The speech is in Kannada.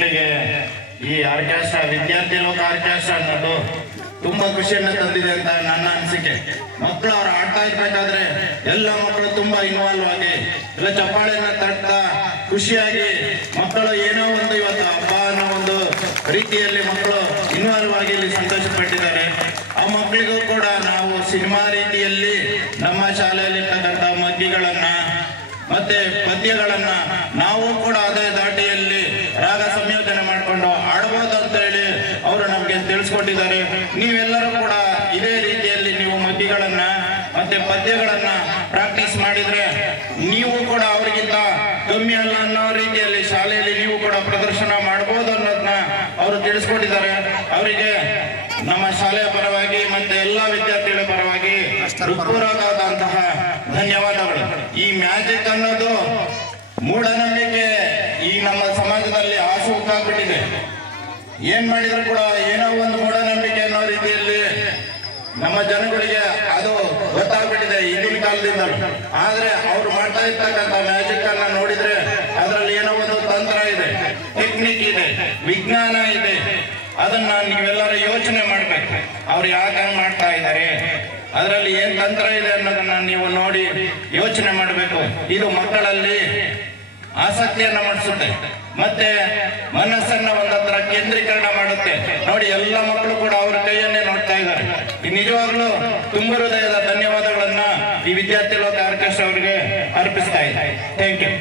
ಮಕ್ಕಳಿಗೆ ಈ ಆರ್ಕೆಸ್ಟ್ರಾ ವಿದ್ಯಾರ್ಥಿ ಲೋಕ ಆರ್ಕೆಸ್ಟ್ರಾ ಅನ್ನೋದು ತುಂಬಾ ಖುಷಿಯನ್ನು ತಂದಿದೆ ಅಂತ ನನ್ನ ಅನಿಸಿಕೆ. ಮಕ್ಕಳು ಅವ್ರು ಆಡ್ತಾ ಇರ್ಬೇಕಾದ್ರೆ ಎಲ್ಲ ಮಕ್ಕಳು ತುಂಬಾ ಇನ್ವಾಲ್ವ್ ಆಗಿ, ಎಲ್ಲ ಚಪ್ಪಾಳೆಯನ್ನ ತಟ್ತಾ ಖುಷಿಯಾಗಿ ಮಕ್ಕಳು ಏನೋ ಒಂದು ಇವತ್ತು ಹಬ್ಬ ಅನ್ನೋ ಒಂದು ರೀತಿಯಲ್ಲಿ ಮಕ್ಕಳು ಇನ್ವಾಲ್ವ್ ಆಗಿ ಇಲ್ಲಿ ಸಂತೋಷ ಪಟ್ಟಿದ್ದಾರೆ ಆ ಮಕ್ಕಳಿಗೂ ಕೂಡ ನಾವು ಸಿನಿಮಾ ರೀತಿಯಲ್ಲಿ ನಮ್ಮ ಶಾಲೆಯಲ್ಲಿ ಮಗ್ಗಿಗಳನ್ನ ಮತ್ತೆ ಪದ್ಯಗಳನ್ನ ನಾವು ಕೂಡ ಅದೇ ದಾಟಿಯಲ್ಲಿ ರಾಗ ಸಂಯೋಜನೆ ಮಾಡಿಕೊಂಡು ಆಡಬಹುದು ಅಂತ ಹೇಳಿ ಅವರು ನಮ್ಗೆ ತಿಳಿಸ್ಕೊಟ್ಟಿದ್ದಾರೆ ನೀವೆಲ್ಲರೂ ಕೂಡ ಇದೇ ರೀತಿಯಲ್ಲಿ ನೀವು ಮಗ್ಗಿಗಳನ್ನ ಮತ್ತೆ ಪದ್ಯಗಳನ್ನ ಪ್ರಾಕ್ಟೀಸ್ ಮಾಡಿದ್ರೆ ನೀವು ಕೂಡ ಅವರಿಗಿಂತ ಕಮ್ಮಿ ಅಲ್ಲ ಅನ್ನೋ ರೀತಿಯಲ್ಲಿ ಶಾಲೆಯಲ್ಲಿ ನೀವು ಕೂಡ ಪ್ರದರ್ಶನ ಮಾಡಬಹುದು ಅನ್ನೋದನ್ನ ಅವರು ತಿಳಿಸ್ಕೊಟ್ಟಿದ್ದಾರೆ. ಅವರಿಗೆ ನಮ್ಮ ಶಾಲೆಯ ಪರವಾಗಿ ಮತ್ತೆ ಎಲ್ಲಾ ವಿದ್ಯಾರ್ಥಿಗಳ ಪರವಾಗಿ ಹೃತ್ಪೂರ್ವಕವಾದಂತಹ ಧನ್ಯವಾದಗಳು. ಈ ಮ್ಯಾಜಿಕ್ ಅನ್ನೋದು ಮೂಢನಂಬಿಕೆ ಈ ನಮ್ಮ ಸಮಾಜದಲ್ಲಿ ಆಸು ಉಕ್ಕಾಗ್ಬಿಟ್ಟಿದೆ ಏನ್ ಮಾಡಿದ್ರು ಕೂಡ ಏನೋ ಒಂದು ಮೂಢನಂಬಿಕೆ ಅನ್ನೋ ರೀತಿಯಲ್ಲಿ ನಮ್ಮ ಜನಗಳಿಗೆ ಅದು ಗೊತ್ತಾಗ್ಬಿಟ್ಟಿದೆ ಈಗಿನ ಕಾಲದಿಂದ. ಆದ್ರೆ ಅವ್ರು ಮಾಡ್ತಾ ಇರ್ತಕ್ಕಂಥ ಮ್ಯಾಜಿಕ್ ಅನ್ನ ನೋಡಿದ್ರೆ ಅದರಲ್ಲಿ ಏನೋ ಒಂದು ತಂತ್ರ ಇದೆ ಟೆಕ್ನಿಕ್ ಇದೆ, ವಿಜ್ಞಾನ ಇದೆ. ಅದನ್ನ ನೀವೆಲ್ಲರೂ ಯೋಚನೆ ಮಾಡ್ಬೇಕು. ಅವ್ರು ಯಾಕೆ ಮಾಡ್ತಾ ಇದ್ದಾರೆ ಅದರಲ್ಲಿ ಏನ್ ತಂತ್ರ ಇದೆ ಅನ್ನೋದನ್ನ ನೀವು ನೋಡಿ ಯೋಚನೆ ಮಾಡಬೇಕು. ಇದು ಮಕ್ಕಳಲ್ಲಿ ಆಸಕ್ತಿಯನ್ನ ಮಾಡಿಸುತ್ತೆ. ಮತ್ತೆ ನೋಡಿ ಎಲ್ಲ ಮಕ್ಕಳು ಕೂಡ ಅವ್ರ ಕೈಯನ್ನೇ ನೋಡ್ತಾ ಇದ್ದಾರೆ. ನಿಜವಾಗ್ಲೂ ತುಂಬ ಹೃದಯದ ಧನ್ಯವಾದಗಳನ್ನ ಈ ವಿದ್ಯಾರ್ಥಿ ಲೋಕ ಆರ್ಕೆಸ್ಟ್ರಾ ಅವರಿಗೆ ಅರ್ಪಿಸ್ತಾ ಇದ್ದಾರೆ. Thank you